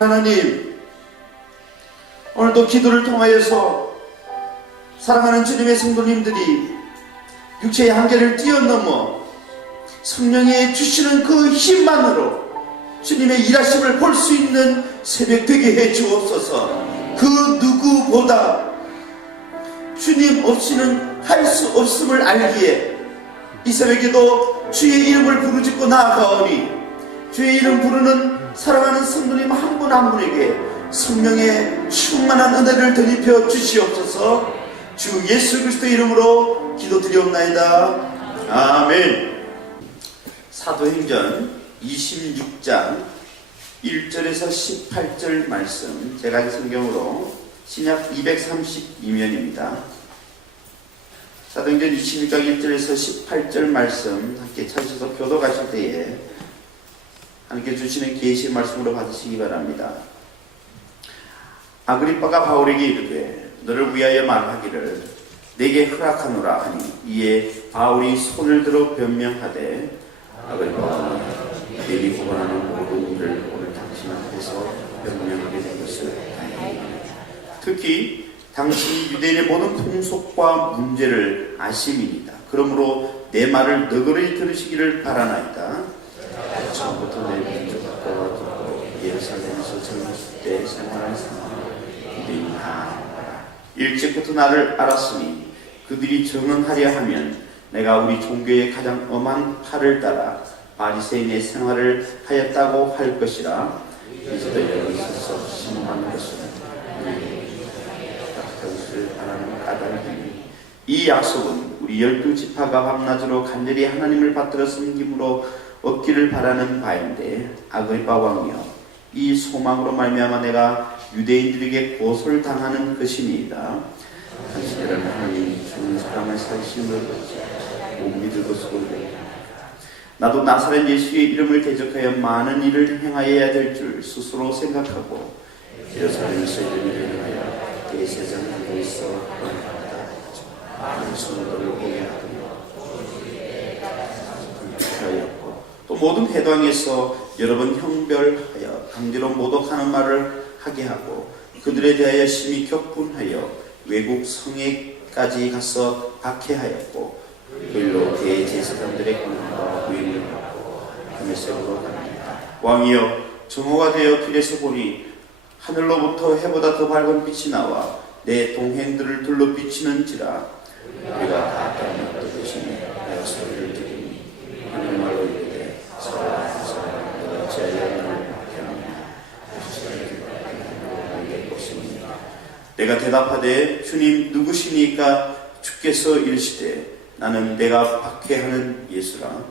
하나님, 오늘도 기도를 통하여서 사랑하는 주님의 성도님들이 육체의 한계를 뛰어넘어 성령이 주시는 그 힘만으로 주님의 일하심을 볼 수 있는 새벽 되게 해 주옵소서. 그 누구보다 주님 없이는 할 수 없음을 알기에 이 새벽에도 주의 이름을 부르짖고 나아가오니 주의 이름 부르는 사랑하는 성도님 한 분 한 분에게 성령의 충만한 은혜를 덧입혀 주시옵소서. 주 예수 그리스도의 이름으로 기도드리옵나이다. 아멘. 사도행전 26장 1절에서 18절 말씀, 제가 성경으로 신약 232면입니다. 사도행전 26장 1절에서 18절 말씀 함께 찾으셔서 교도 가실 때에 하나님께 주시는 계시의 말씀으로 받으시기 바랍니다. 아그리빠가 바울에게 이르되 너를 위하여 말하기를 내게 허락하노라 하니, 이에 바울이 손을 들어 변명하되 아그리빠가 내게 구원하는 모든 일을 오늘 당신 앞에서 변명하게 된 것을 다행이다. 특히 당신이 유대인의 모든 통속과 문제를 아심이니이다. 그러므로 내 말을 너그러이 들으시기를 바라나이다. 처음부터 내 민족과 듣고 예루살렘에서 젊었을 때 생활한 사람을 유대인이 다 알아라. 일찍부터 나를 알았으니 그들이 정언하려 하면 내가 우리 종교의 가장 엄한 팔을 따라 바리새인의 생활을 하였다고 할 것이라. 이제도 여기 있어서 신음하는 것은 것을 하나님 까닭이니 이 약속은 우리 12지파가 밤낮으로 간절히 하나님을 받들어 섬김으로 얻기를 바라는 바인데, 아그리빠 왕이여, 이 소망으로 말미암아 내가 유대인들에게 고소를 당하는 것이니이다. 당신이라는 하나님이 죽은 사람을 살심을 못 믿을 것으로 보입니다. 나도 나사렛 예수의 이름을 대적하여 많은 일을 행하여야 될 줄 스스로 생각하고 예루살렘에서 이런 일을 행하여 대제사장을 하고 있어 많은 성도를 오게 하더니 또 모든 회당에서 여러 번 형별하여 강제로 모독하는 말을 하게 하고 그들에 대하여 심히 격분하여 외국 성에까지 가서 박해하였고 그 일로 대제사장들의 공과 부임을 받고 다메섹으로 갑니다. 왕이여, 정오가 되어 길에서 보니 하늘로부터 해보다 더 밝은 빛이 나와 내 동행들을 둘러 비치는지라. 우리가 다 따르는 어떤 것이니 내가 소리를 들으니 하늘말로 이르되 사라 내가 제자를 박해하노니 내가 대답하되 주님 누구시니까? 주께서 이르시되 나는 내가 박해하는 예수라.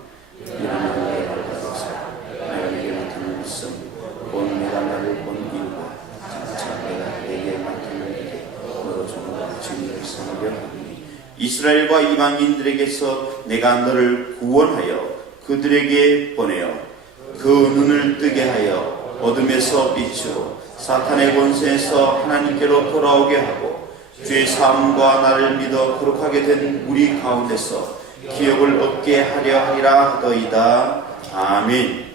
이라는 내가 받아서 내가 내게 나타난 말씀 곧 내가 나를 본 이유가 진짜 내가 내게 나타난 일에 너로 전과 증인을 삼으려 하니, 이스라엘과 이방인들에게서 내가 너를 구원하여 그들에게 보내어 그 눈을 뜨게 하여 어둠에서 빛으로 사탄의 권세에서 하나님께로 돌아오게 하고 주의 사함과 나를 믿어 거룩하게 된 우리 가운데서 기업을 얻게 하려 하리라 하더이다. 아멘.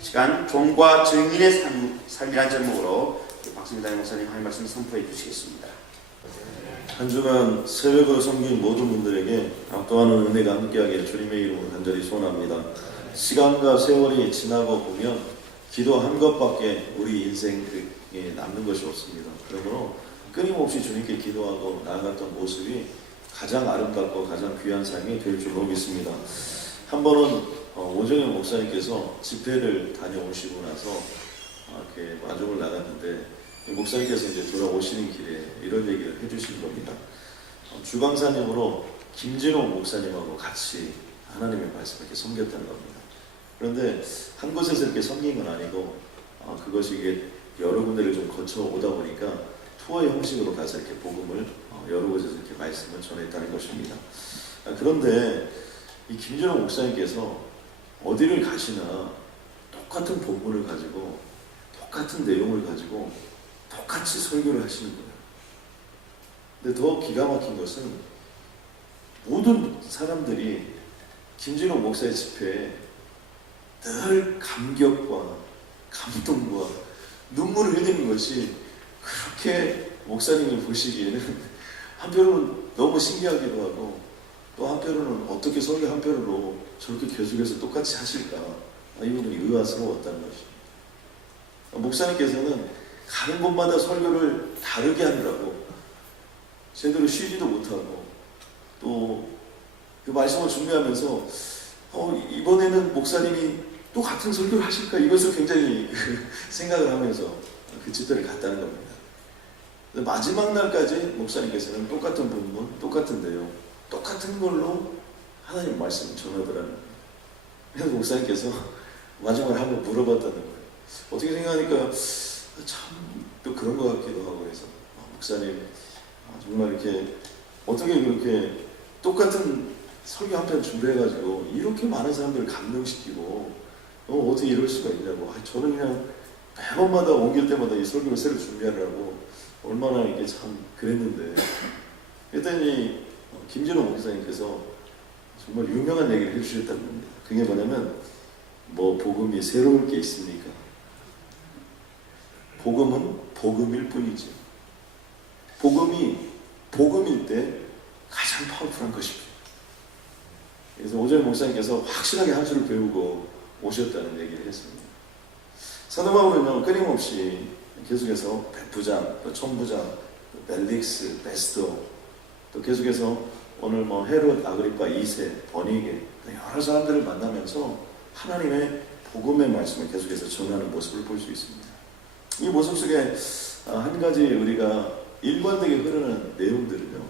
시간 종과 증인의 삶이란 제목으로 박승민 목사님 할 말씀 선포해 주시겠습니다. 한 주간 새벽으로 섬긴 모든 분들에게 또한 은혜가 함께하기를 주님의 이름으로 간절히 소원합니다. 시간과 세월이 지나고 보면 기도 한 것밖에 우리 인생에 남는 것이 없습니다. 그러므로 끊임없이 주님께 기도하고 나아갔던 모습이 가장 아름답고 가장 귀한 삶이 될 줄로 믿습니다. 한 번은 오정현 목사님께서 집회를 다녀오시고 나서 이렇게 마중을 나갔는데 목사님께서 이제 돌아오시는 길에 이런 얘기를 해주신 겁니다. 주강사님으로 김진호 목사님하고 같이 하나님의 말씀을 이렇게 섬겼다는 겁니다. 그런데 한 곳에서 이렇게 섬긴 건 아니고 그것이 이게 여러 군데를 좀 거쳐 오다 보니까 투어의 형식으로 가서 이렇게 복음을 여러 곳에서 이렇게 말씀을 전했다는 것입니다. 그런데 이 김준호 목사님께서 어디를 가시나 똑같은 본문을 가지고 똑같은 내용을 가지고 똑같이 설교를 하시는 거예요. 근데 더 기가 막힌 것은 모든 사람들이 김준호 목사의 집회에 늘 감격과 감동과 눈물을 흘리는 것이 그렇게 목사님을 보시기에는 한편으로는 너무 신기하기도 하고 또 한편으로는 어떻게 설교 한 편으로 저렇게 계속해서 똑같이 하실까 이 부분이 의아스러웠다는 것입니다. 목사님께서는 가는 곳마다 설교를 다르게 하느라고 제대로 쉬지도 못하고 또 그 말씀을 준비하면서 이번에는 목사님이 또 같은 설교를 하실까 이것을 굉장히 생각을 하면서 그 집회를 갔다는 겁니다. 마지막 날까지 목사님께서는 똑같은 본문, 똑같은 내용, 똑같은 걸로 하나님 말씀을 전하더라는 거예요. 그래서 목사님께서 마지막에 한번 물어봤다는 거예요. 어떻게 생각하니까 참 또 그런 것 같기도 하고 그래서 목사님 정말 이렇게 어떻게 그렇게 똑같은 설교 한 편 준비해가지고 이렇게 많은 사람들을 감동시키고 어떻게 이럴 수가 있냐고. 저는 그냥 매번마다 옮길 때마다 이 설교를 새로 준비하느라고 얼마나 이게 참 그랬는데 그랬더니 김진호 목사님께서 정말 유명한 얘기를 해주셨다는 겁니다. 그게 뭐냐면 복음이 새로울 게 있습니까? 복음은 복음일 뿐이지. 복음이 복음일 때 가장 파워풀한 것입니다. 그래서 오전 목사님께서 확실하게 한 수를 배우고 오셨다는 얘기를 했습니다. 사도 바울은요 끊임없이 계속해서 백부장, 또 천부장, 또 벨릭스, 베스도, 또 계속해서 오늘 헤롯, 아그리파 2세, 버니게 여러 사람들을 만나면서 하나님의 복음의 말씀을 계속해서 전하는 모습을 볼 수 있습니다. 이 모습 속에 한 가지 우리가 일관되게 흐르는 내용들은요,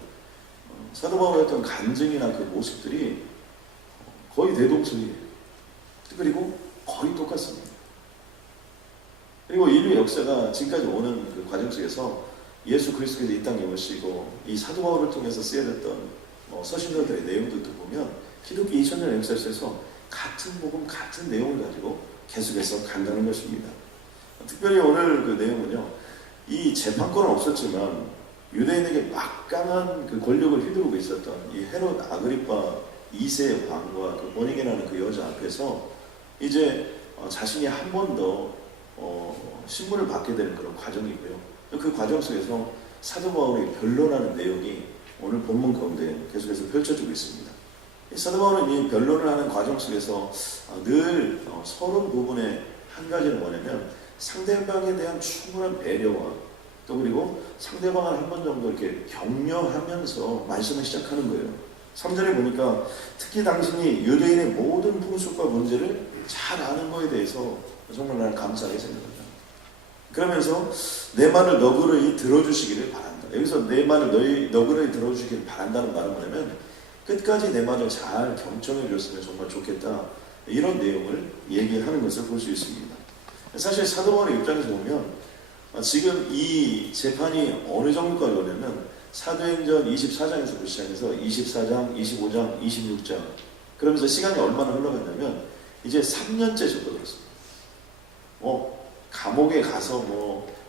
사도 바울의 어떤 간증이나 그 모습들이 거의 대동소이해요. 그리고 거의 똑같습니다. 그리고 인류 역사가 지금까지 오는 그 과정 속에서 예수 그리스도께서 이 땅에 오시고 이 사도 바울을 통해서 쓰여졌던 서신서들의 내용들도 보면 기독교 2000년 역사 속에서 같은 복음, 같은 내용을 가지고 계속해서 간다는 것입니다. 특별히 오늘 그 내용은요, 이 재판권은 없었지만 유대인에게 막강한 그 권력을 휘두르고 있었던 이 헤롯 아그리파 2세 왕과 그 버니게라는 그 여자 앞에서 이제 자신이 한 번 더 신문을 받게 되는 그런 과정이고요. 그 과정 속에서 사도 바울이 변론하는 내용이 오늘 본문 가운데 계속해서 펼쳐지고 있습니다. 사도 바울은 이 변론을 하는 과정 속에서 늘 서론 부분에 한 가지는 뭐냐면 상대방에 대한 충분한 배려와 또 그리고 상대방을 한 번 정도 이렇게 격려하면서 말씀을 시작하는 거예요. 3절에 보니까 특히 당신이 유대인의 모든 풍습과 문제를 잘 아는 거에 대해서 정말 나는 감사하게 생각합니다. 그러면서 내 말을 너그러이 들어주시기를 바란다. 여기서 내 말을 너그러이 들어주시기를 바란다는 말은 뭐냐면 끝까지 내 말을 잘 경청해 줬으면 정말 좋겠다. 이런 내용을 얘기하는 것을 볼 수 있습니다. 사실 사도 바울의 입장에서 보면 지금 이 재판이 어느 정도까지 오냐면 사도행전 24장에서부터 시작해서 24장, 25장, 26장 그러면서 시간이 얼마나 흘러갔냐면 이제 3년째 접어들었습니다. 감옥에 가서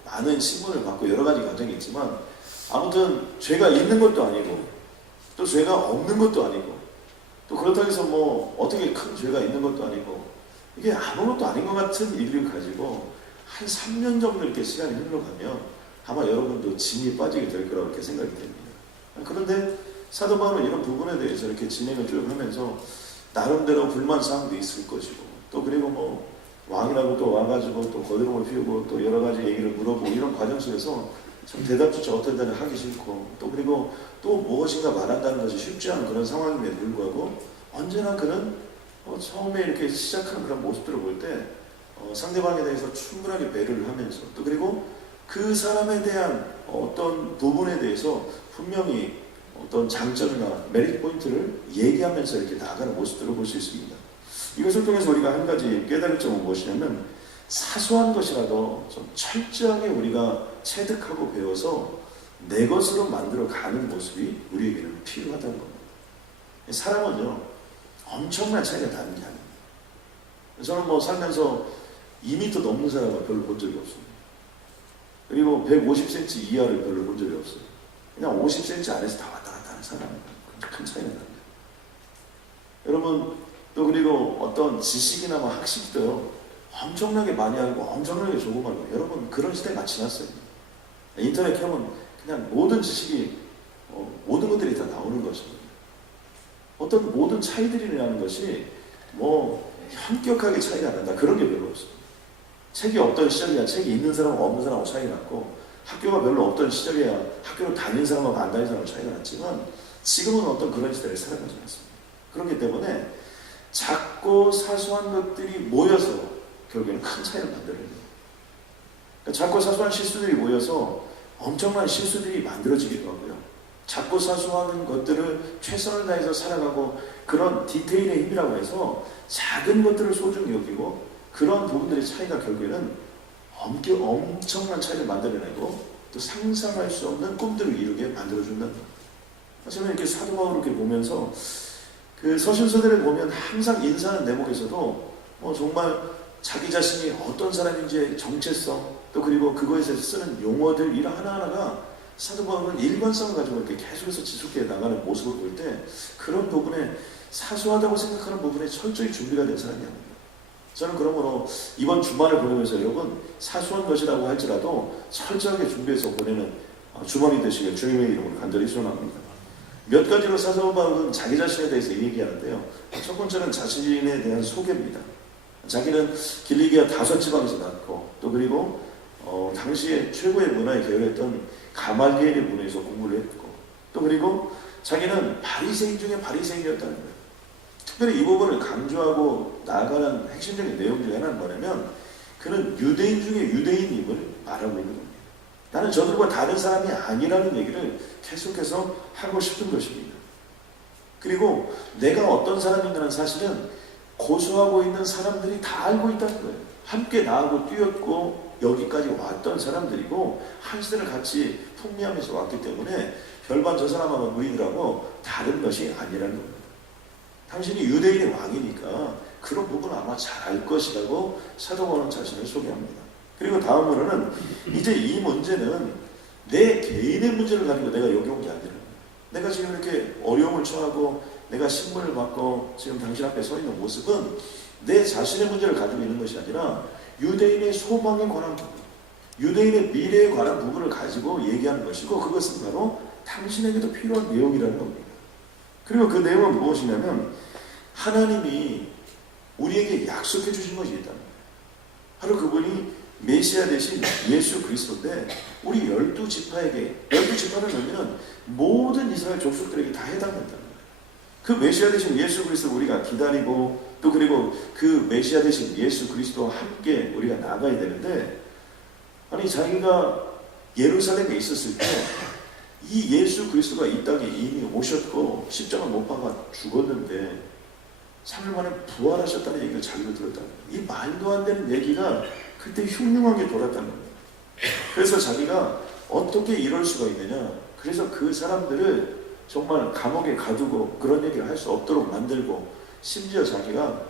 많은 신문을 받고 여러 가지 과정이 있지만 아무튼 죄가 있는 것도 아니고 또 죄가 없는 것도 아니고 또 그렇다고 해서 어떻게 큰 죄가 있는 것도 아니고 이게 아무것도 아닌 것 같은 일을 가지고 한 3년 정도 이렇게 시간이 흘러가면 아마 여러분도 진이 빠지게 될 거라고 이렇게 생각이 됩니다. 그런데 사도 바울은 이런 부분에 대해서 이렇게 진행을 쭉 하면서 나름대로 불만사항도 있을 것이고 또 그리고 왕이라고 또 와가지고 또 거드름을 피우고 또 여러 가지 얘기를 물어보고 이런 과정 속에서 참 대답조차 어떤 때는 하기 싫고 또 그리고 또 무엇인가 말한다는 것이 쉽지 않은 그런 상황임에도 불구하고 언제나 그는 처음에 이렇게 시작하는 그런 모습들을 볼 때 상대방에 대해서 충분하게 배려를 하면서 또 그리고 그 사람에 대한 어떤 부분에 대해서 분명히 어떤 장점이나 메리트 포인트를 얘기하면서 이렇게 나아가는 모습들을 볼 수 있습니다. 이것을 통해서 우리가 한 가지 깨달을 점은 무엇이냐면 사소한 것이라도 좀 철저하게 우리가 체득하고 배워서 내 것으로 만들어 가는 모습이 우리에게는 필요하다는 겁니다. 사람은요, 엄청난 차이가 나는 게 아닙니다. 저는 뭐 살면서 2m 넘는 사람을 별로 본 적이 없습니다. 그리고 150cm 이하를 별로 본 적이 없어요. 그냥 50cm 안에서 다 왔다 갔다 하는 사람은 큰 차이가 납니다. 여러분, 또 그리고 어떤 지식이나 뭐 학식도 엄청나게 많이 알고 엄청나게 조금 알고, 여러분 그런 시대가 지났어요. 인터넷 켜면 그냥 모든 지식이 모든 것들이 다 나오는 것입니다. 어떤 모든 차이들이라는 것이 뭐 현격하게 차이가 난다, 그런 게 별로 없어요. 책이 없던 시절이야 책이 있는 사람하고 없는 사람하고 차이가 났고, 학교가 별로 없던 시절이야 학교를 다니는 사람하고 안 다니는 사람하고 차이가 났지만, 지금은 어떤 그런 시대를 살아가지 않습니다. 그렇기 때문에 작고 사소한 것들이 모여서 결국에는 큰 차이를 만들어요. 그러니까 작고 사소한 실수들이 모여서 엄청난 실수들이 만들어지기도 하고요. 작고 사소한 것들을 최선을 다해서 살아가고, 그런 디테일의 힘이라고 해서 작은 것들을 소중히 여기고, 그런 부분들의 차이가 결국에는 엄청난 차이를 만들어내고, 또 상상할 수 없는 꿈들을 이루게 만들어준다는 겁니다. 저는 이렇게 사도 바울을 이렇게 보면서 그 서신서들을 보면 항상 인사하는 대목에서도 정말 자기 자신이 어떤 사람인지의 정체성, 또 그리고 그거에 대해서 쓰는 용어들, 이런 하나하나가 사도 바울은 일관성을 가지고 이렇게 계속해서 지속해 나가는 모습을 볼 때, 그런 부분에 사소하다고 생각하는 부분에 철저히 준비가 된 사람이 아닙니다. 저는 그러므로 이번 주말을 보내면서 여러분, 사소한 것이라고 할지라도 철저하게 준비해서 보내는 주말이 되시길 주님의 이름으로 간절히 소원합니다. 몇 가지로 사도 바울은 자기 자신에 대해서 얘기하는데요. 첫 번째는 자신에 대한 소개입니다. 자기는 길리기아 5지방에서 났고, 또 그리고 당시에 최고의 문화에 계열했던 가말리엘의 문화에서 공부를 했고, 또 그리고 자기는 바리새인 중에 바리새인이었다는 거예요. 특별히 이 부분을 강조하고 나아가는 핵심적인 내용 중에 하나는 뭐냐면, 그는 유대인 중에 유대인임을 말하고 있는 겁니다. 나는 저들과 다른 사람이 아니라는 얘기를 계속해서 하고 싶은 것입니다. 그리고 내가 어떤 사람인가는 사실은 고소하고 있는 사람들이 다 알고 있다는 거예요. 함께 나하고 뛰었고 여기까지 왔던 사람들이고, 한 시대를 같이 풍미하면서 왔기 때문에 별반 저 사람하고 너희들하고 다른 것이 아니라는 겁니다. 당신이 유대인의 왕이니까 그런 부분은 아마 잘 알 것이라고 사도 바울은 자신을 소개합니다. 그리고 다음으로는 이제 이 문제는 내 개인의 문제를 가지고 내가 여기 온 게 아니라, 내가 지금 이렇게 어려움을 처하고 내가 신문을 받고 지금 당신 앞에 서 있는 모습은 내 자신의 문제를 가지고 있는 것이 아니라 유대인의 소망에 관한 부분, 유대인의 미래에 관한 부분을 가지고 얘기하는 것이고, 그것은 바로 당신에게도 필요한 내용이라는 겁니다. 그리고 그 내용은 무엇이냐면, 하나님이 우리에게 약속해 주신 것이 있다는 거예요. 바로 그분이 메시아 되신 예수 그리스도인데, 우리 12지파에게, 12지파는 의미는 모든 이스라엘 족속들에게 다 해당된다는 거예요. 그 메시아 되신 예수 그리스도를 우리가 기다리고, 또 그리고 그 메시아 되신 예수 그리스도와 함께 우리가 나가야 되는데, 아니 자기가 예루살렘에 있었을 때 이 예수 그리스도가 이 땅에 이미 오셨고 십자가 못 박아 죽었는데 3일 만에 부활하셨다는 얘기를 자기도 들었다는 거예요. 이 말도 안 되는 얘기가 그때 흉흉하게 돌았다는 거예요. 그래서 자기가 어떻게 이럴 수가 있느냐, 그래서 그 사람들을 정말 감옥에 가두고 그런 얘기를 할 수 없도록 만들고, 심지어 자기가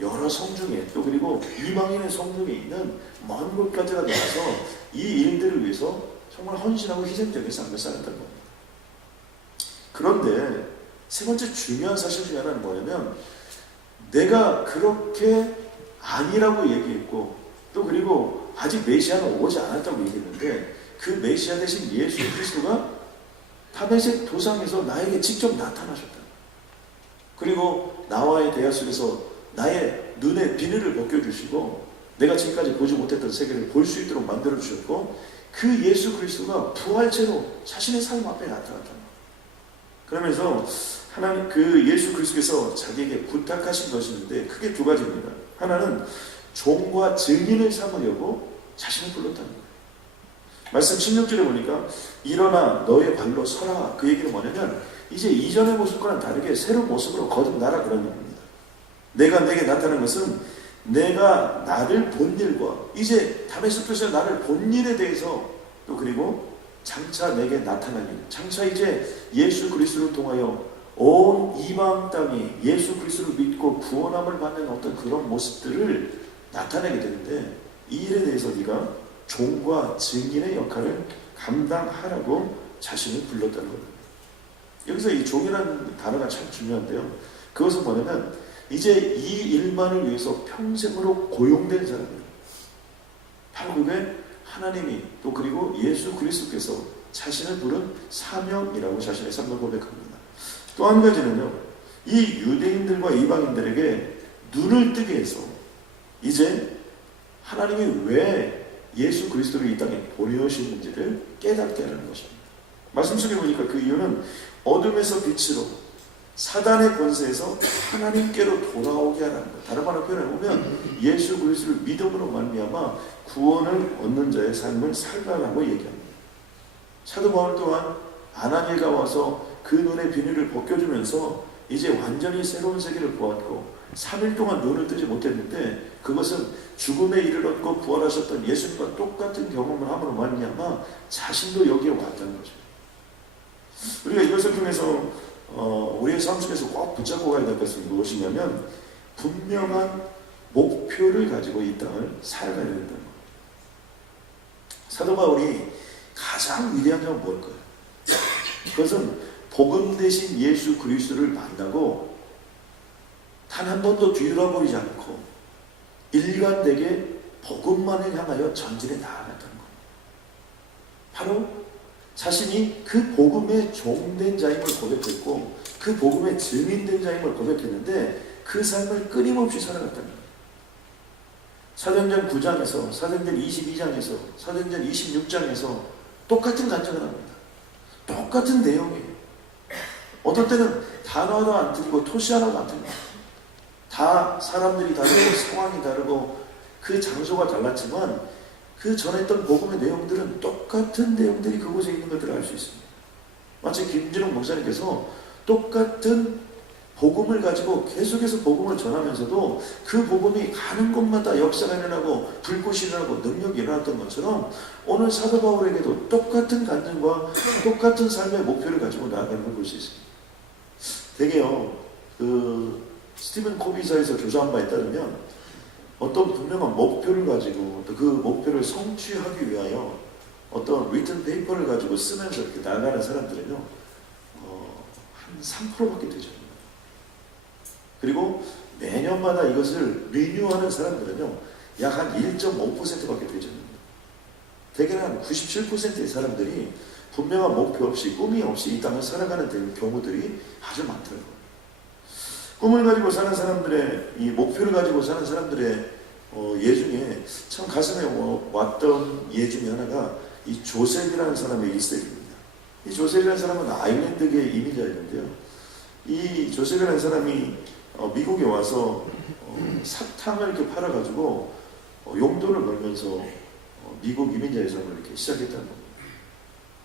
여러 성중에, 또 그리고 이방인의 성중에 있는 먼 곳까지 가서 이 일들을 위해서 정말 헌신하고 희생적인 삶을 살았다는 겁니다. 그런데 세 번째 중요한 사실 중에 하나는 뭐냐면, 내가 그렇게 아니라고 얘기했고, 또 그리고 아직 메시아는 오지 않았다고 얘기했는데, 그 메시아 대신 예수 그리스도가 다메섹 도상에서 나에게 직접 나타나셨다. 그리고 나와의 대화 속에서 나의 눈에 비늘을 벗겨주시고, 내가 지금까지 보지 못했던 세계를 볼 수 있도록 만들어주셨고, 그 예수 그리스도가 부활체로 자신의 삶 앞에 나타났다. 그러면서 하나님, 그 예수 그리스도께서 자기에게 부탁하신 것이 있는데 크게 두 가지입니다. 하나는 종과 증인을 삼으려고 자신을 불렀다는 거예요. 말씀 16절에 보니까 일어나 너의 발로 서라. 그 얘기는 뭐냐면, 이제 이전의 모습과는 다르게 새로운 모습으로 거듭나라, 그런 얘기입니다. 내가 내게 나타난 것은 내가 나를 본 일과 이제 다메섹에서 나를 본 일에 대해서 또 그리고 장차 내게 나타난 일, 장차 이제 예수 그리스도를 통하여 온 이방 땅이 예수 그리스도를 믿고 구원함을 받는 어떤 그런 모습들을 나타내게 되는데, 이 일에 대해서 네가 종과 증인의 역할을 감당하라고 자신을 불렀다는 겁니다. 여기서 이 종이라는 단어가 참 중요한데요, 그것은 뭐냐면 이제 이 일만을 위해서 평생으로 고용된 사람이에요. 바로 그게 하나님이 또 그리고 예수 그리스도께서 자신을 부른 사명이라고 자신의 삶을 고백합니다. 또 한 가지는요, 이 유대인들과 이방인들에게 눈을 뜨게 해서 이제 하나님이 왜 예수 그리스도를 이 땅에 보내오셨는지를 깨닫게 하는 것입니다. 말씀 속에 보니까 그 이유는 어둠에서 빛으로 사단의 권세에서 하나님께로 돌아오게 하라는 것. 다른 말로 표현해보면 예수 그리스도를 믿음으로 말미암아 구원을 얻는 자의 삶을 살라라고 얘기합니다. 사도 바울 또한 아나니아가 와서 그 눈의 비늘을 벗겨주면서 이제 완전히 새로운 세계를 보았고 3일 동안 눈을 뜨지 못했는데, 그것은 죽음에 이르렀고 부활하셨던 예수님과 똑같은 경험을 함으로 말미암아 자신도 여기에 왔다는 거죠. 우리가 이것을 통해서 우리의 삶 속에서 꼭 붙잡고 가야 될 것은 무엇이냐면, 분명한 목표를 가지고 이 땅을 살아가야 된다는 것. 사도 바울이 가장 위대한 점은 뭘까요? 그것은 복음 대신 예수 그리스도를 만나고 단 한 번도 뒤돌아보지 않고 일관되게 복음만을 향하여 전진해 나아갔다는 것. 바로 자신이 그 복음의 종된 자임을 고백했고 그 복음의 증인된 자임을 고백했는데 그 삶을 끊임없이 살아갔다는 거예요. 사도행전 9장에서 사도행전 22장에서 사도행전 26장에서 똑같은 간증을 합니다. 똑같은 내용이에요. 어떤 때는 단어 하나 안 틀리고 토시 하나도 안 틀립니다. 다 사람들이 다르고 상황이 다르고 그 장소가 달랐지만 그 전했던 복음의 내용들은 똑같은 내용들이 그곳에 있는 것들을 알 수 있습니다. 마치 김진웅 목사님께서 똑같은 복음을 가지고 계속해서 복음을 전하면서도 그 복음이 가는 곳마다 역사가 일어나고 불꽃이 일어나고 능력이 일어났던 것처럼 오늘 사도 바울에게도 똑같은 간증과 똑같은 삶의 목표를 가지고 나아가는 걸 볼 수 있습니다. 되게요, 스티븐 코비사에서 조사한 바에 따르면 어떤 분명한 목표를 가지고 또 그 목표를 성취하기 위하여 어떤 리튼 페이퍼를 가지고 쓰면서 이렇게 나가는 사람들은요, 한 3%밖에 되지 않습니다. 그리고 매년마다 이것을 리뉴하는 사람들은요, 약 한 1.5%밖에 되지 않습니다. 대개는 한 97%의 사람들이 분명한 목표 없이 꿈이 없이 이 땅을 살아가는 경우들이 아주 많더라고요. 꿈을 가지고 사는 사람들의 이 목표를 가지고 사는 사람들의 예 중에 참 가슴에 왔던 예 중에 하나가 이 조셉이라는 사람의 일생입니다. 이 조셉이라는 사람은 아일랜드계의 이민자였는데요. 이 조셉이라는 사람이 미국에 와서 사탕을 이렇게 팔아가지고 용돈을 벌면서 미국 이민자의 삶을 이렇게 시작했다는 겁니다.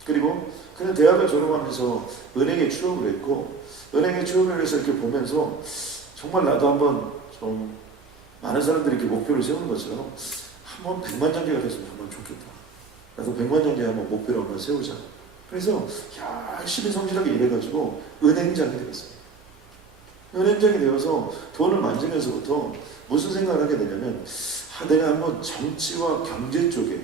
그리고 그는 대학을 졸업하면서 은행에 취업을 했고, 은행에 취업을 해서 이렇게 보면서 정말 나도 한번 좀 많은 사람들이 이렇게 목표를 세우는 것처럼 한번 100만 장기가 됐으면 정말 좋겠다. 나도 100만 장기 한번 목표를 한번 세우자. 그래서 열심히 성실하게 일해가지고 은행장이 되었어요. 은행장이 되어서 돈을 만지면서부터 무슨 생각을 하게 되냐면, 내가 한번 정치와 경제 쪽에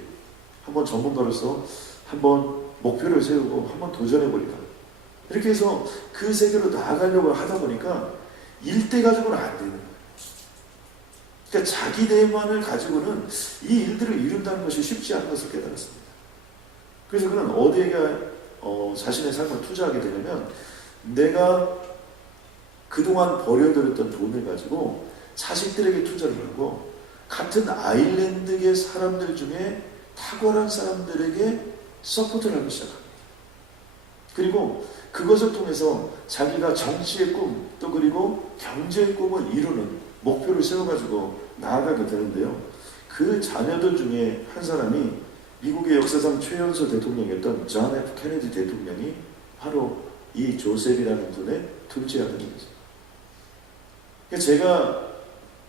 한번 전문가로서 한번 목표를 세우고 한번 도전해보리라. 이렇게 해서 그 세계로 나아가려고 하다 보니까 일대 가지고는 안 되는 거예요. 그러니까 자기 대만을 가지고는 이 일들을 이룬다는 것이 쉽지 않은 것을 깨달았습니다. 그래서 그는 어디에가 자신의 삶을 투자하게 되냐면, 내가 그동안 버려들였던 돈을 가지고 자식들에게 투자를 하고 같은 아일랜드계 사람들 중에 탁월한 사람들에게 서포트를 하기 시작합니다. 그리고 그것을 통해서 자기가 정치의 꿈, 또 그리고 경제의 꿈을 이루는 목표를 세워가지고 나아가게 되는데요. 그 자녀들 중에 한 사람이 미국의 역사상 최연소 대통령이었던 존 F 케네디 대통령이 바로 이 조셉이라는 분의 둘째 아들입니다. 제가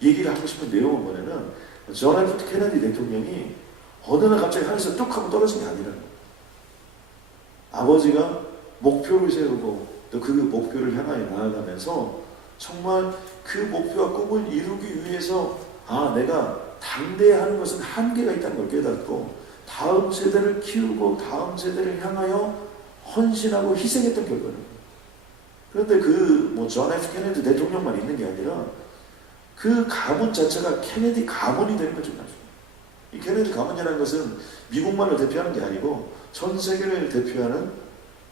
얘기를 하고 싶은 내용은 뭐냐면 존 F 케네디 대통령이 어느 날 갑자기 하늘에서 뚝 하고 떨어진 게 아니라는 거예요. 아버지가 목표를 세우고 또 그 목표를 향하여 나아가면서 정말 그 목표와 꿈을 이루기 위해서 내가 당대하는 것은 한계가 있다는 걸 깨닫고 다음 세대를 키우고 다음 세대를 향하여 헌신하고 희생했던 결과입니다. 그런데 존 F 케네디 대통령만 있는 게 아니라 그 가문 자체가 케네디 가문이 되는 거죠. 이 케네디 가문이라는 것은 미국만을 대표하는 게 아니고 전 세계를 대표하는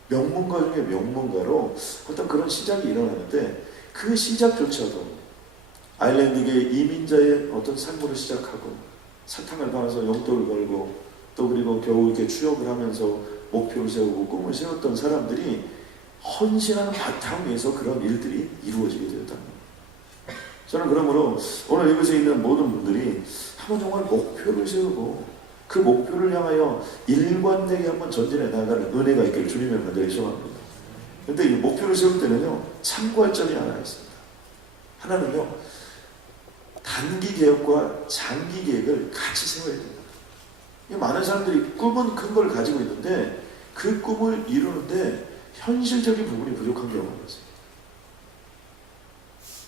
명문가 중에 명문가로 어떤 그런 시작이 일어나는데 그 시작조차도 아일랜드계 이민자의 어떤 삶으로 시작하고 사탕을 팔아서 용돈을 벌고 또 그리고 겨우 이렇게 취업을 하면서 목표를 세우고 꿈을 세웠던 사람들이 헌신하는 바탕 위에서 그런 일들이 이루어지게 되었다는 겁니다. 저는 그러므로 오늘 이곳에 있는 모든 분들이 한번 정말 목표를 세우고 그 목표를 향하여 일관되게 한번 전진해 나가는 은혜가 있기를 주님의 간절히 소원합니다. 그런데 이 목표를 세울 때는요, 참고할 점이 하나 있습니다. 하나는요, 단기 계획과 장기 계획을 같이 세워야 됩니다. 많은 사람들이 꿈은 큰 걸 가지고 있는데 그 꿈을 이루는데 현실적인 부분이 부족한 경우가 있습니다.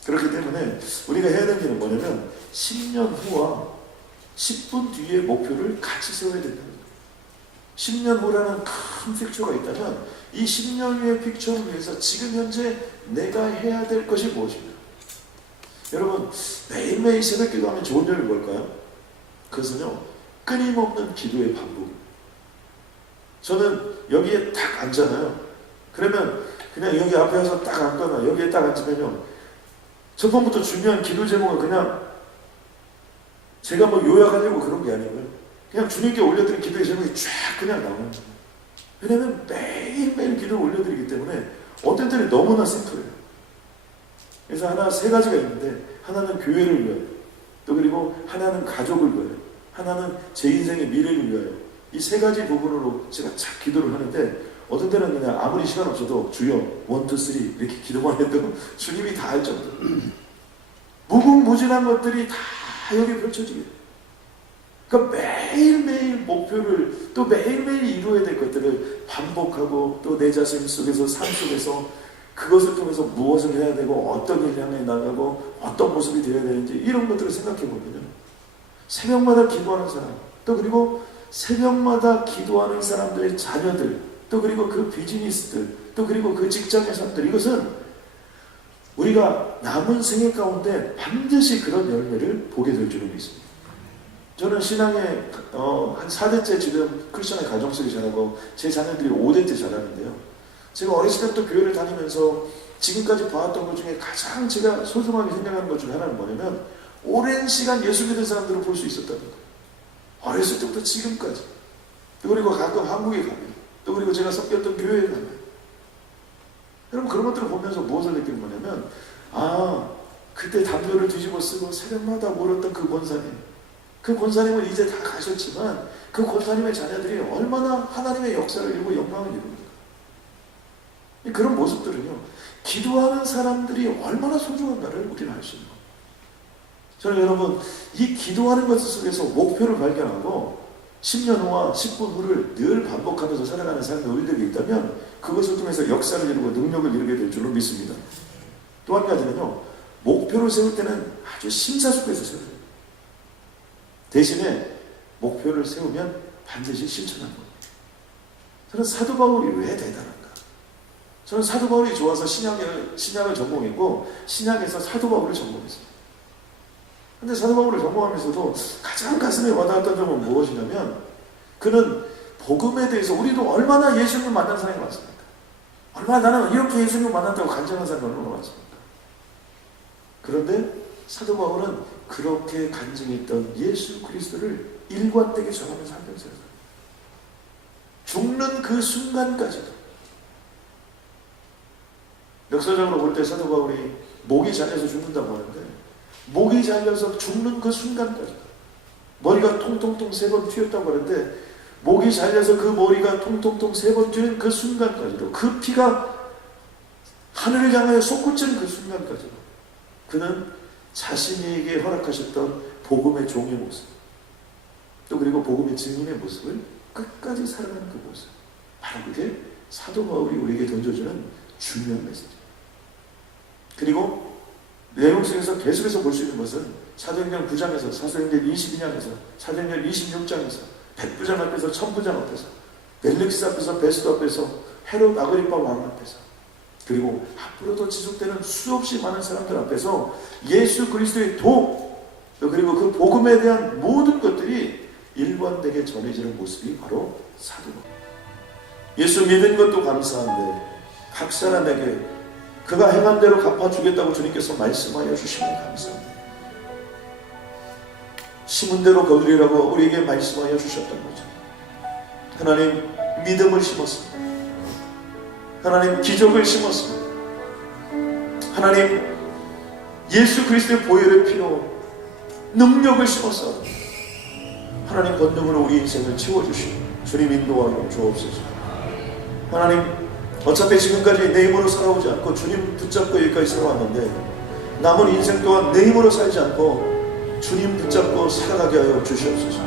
그렇기 때문에 우리가 해야 되는 일은 뭐냐면 10년 후와 10분 뒤의 목표를 같이 세워야 된다는 거예요. 10년 후라는 큰 픽처가 있다면 이 10년 후의 픽처를 위해서 지금 현재 내가 해야 될 것이 무엇입니까? 여러분, 매일매일 새벽 기도하면 좋은 점이 뭘까요? 그것은요, 끊임없는 기도의 반복입니다. 저는 여기에 딱 앉잖아요. 그러면 그냥 여기 앞에 와서 딱 앉거나 여기에 딱 앉으면요, 첫 번부터 중요한 기도 제목은 그냥 제가 뭐 요약하려고 그런 게 아니고요, 그냥 주님께 올려드린 기도의 제목이 쫙 그냥 나오는 거예요. 왜냐하면 매일매일 기도를 올려드리기 때문에 어떤 때는 너무나 심플해요. 그래서 세 가지가 있는데, 하나는 교회를 위하여, 또 그리고 하나는 가족을 위하여, 하나는 제 인생의 미래를 위하여, 이 세 가지 부분으로 제가 착 기도를 하는데, 어떤 때는 그냥 아무리 시간 없어도 주여 1, 2, 3 이렇게 기도만 해도 주님이 다 할 정도. 무궁무진한 것들이 다 여기 펼쳐지게 돼요. 그러니까 매일매일 목표를 또 매일매일 이루어야 될 것들을 반복하고 또 내 자신 속에서 삶 속에서 그것을 통해서 무엇을 해야 되고 어떤 일을 향해 나가고 어떤 모습이 되어야 되는지 이런 것들을 생각해 보면요, 새벽마다 기도하는 사람, 또 그리고 새벽마다 기도하는 사람들의 자녀들, 또 그리고 그 비즈니스들, 또 그리고 그 직장의 사람들, 이것은 우리가 남은 생애 가운데 반드시 그런 열매를 보게 될 줄을 믿습니다. 저는 신앙에 한 4대째 지금 크리스천의 가정 속에 자라고 제 자녀들이 5대째 자라는데요, 제가 어렸을 때부터 교회를 다니면서 지금까지 봐왔던 것 중에 가장 제가 소중하게 생각하는 것 중에 하나는 뭐냐면 오랜 시간 예수 믿은 사람들을 볼 수 있었다는 거예요. 어렸을 때부터 지금까지. 또 그리고 가끔 한국에 가면, 또 그리고 제가 섞였던 교회에 가면, 여러분 그런 것들을 보면서 무엇을 느끼는 거냐면, 그때 담요를 뒤집어 쓰고 새벽마다 울었던 그 권사님, 그 권사님은 이제 다 가셨지만 그 권사님의 자녀들이 얼마나 하나님의 역사를 이루고 영광을 이룹니까? 그런 모습들은요, 기도하는 사람들이 얼마나 소중한가를 우리는 알 수 있는 겁니다. 저는 여러분, 이 기도하는 것 속에서 목표를 발견하고 10년 후와 10분 후를 늘 반복하면서 살아가는 삶이 우리들에게 있다면 그것을 통해서 역사를 이루고 능력을 이루게 될 줄로 믿습니다. 또 한 가지는요, 목표를 세울 때는 아주 심사숙고해서 세워야 돼요. 대신에 목표를 세우면 반드시 실천하는 겁니다. 저는 사도 바울이 왜 대단한가? 저는 사도 바울이 좋아서 신약을 전공했고 신약에서 사도 바울을 전공했습니다. 근데 사도 바울을 전공하면서도 가장 가슴에 와닿았던 점은 무엇이냐면, 그는 복음에 대해서 우리도 얼마나 예수님을 만난 사람이 많습니까? 얼마나 나는 이렇게 예수님을 만났다고 간증한 사람이 얼마나 많습니까? 그런데 사도 바울은 그렇게 간증했던 예수 그리스도를 일관되게 전하면서 한평생을 살았습니다. 죽는 그 순간까지도. 역사적으로 볼 때 사도 바울이 목이 잘려서 죽는다고 하는데, 목이 잘려서 죽는 그 순간까지도, 머리가 통통통 3번 튀었다고 하는데 목이 잘려서 그 머리가 통통통 3번 튀는 그 순간까지도, 그 피가 하늘을 향하여 솟구치는 그 순간까지도 그는 자신에게 허락하셨던 복음의 종의 모습, 또 그리고 복음의 증인의 모습을 끝까지 살아가는 그 모습, 바로 그게 사도 바울이 우리에게 던져주는 중요한 메시지. 그리고 내용 속에서 계속해서 볼 수 있는 것은 사도행전 9장에서, 사도행전 22장에서, 사도행전 26장에서, 백부장 앞에서, 천부장 앞에서, 벨릭스 앞에서, 베스도 앞에서, 헤롯 아그리파 왕 앞에서, 그리고 앞으로도 지속되는 수없이 많은 사람들 앞에서 예수 그리스도의 도, 그리고 그 복음에 대한 모든 것들이 일관되게 전해지는 모습이 바로 사도. 예수 믿은 것도 감사한데 각 사람에게 그가 행한 대로 갚아주겠다고 주님께서 말씀하여 주시면 감사합니다. 심은 대로 거두리라고 우리에게 말씀하여 주셨던 거죠. 하나님 믿음을 심었습니다. 하나님 기적을 심었습니다. 하나님 예수 그리스도의 보혈의 피로 능력을 심었어. 하나님 권능으로 우리 인생을 채워주시고 주님 인도하여 주옵소서. 하나님 어차피 지금까지 내 힘으로 살아오지 않고 주님 붙잡고 여기까지 살아왔는데 남은 인생 동안 내 힘으로 살지 않고 주님 붙잡고 살아가게 하여 주시옵소서.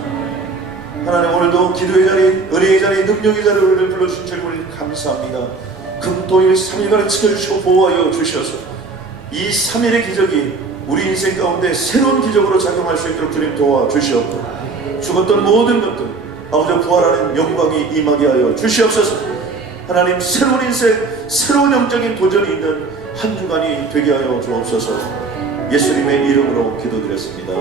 하나님 오늘도 기도의 자리, 은혜의 자리, 능력의 자리를 우리를 불러주신 주님을 감사합니다. 금토일 3일간을 지켜주시고 보호하여 주셔서 이 3일의 기적이 우리 인생 가운데 새로운 기적으로 작용할 수 있도록 주님 도와주시옵고 죽었던 모든 것들 아버지 부활하는 영광이 임하게 하여 주시옵소서. 하나님 새로운 인생, 새로운 영적인 도전이 있는 한 주간이 되게 하여 주옵소서. 예수님의 이름으로 기도드렸습니다.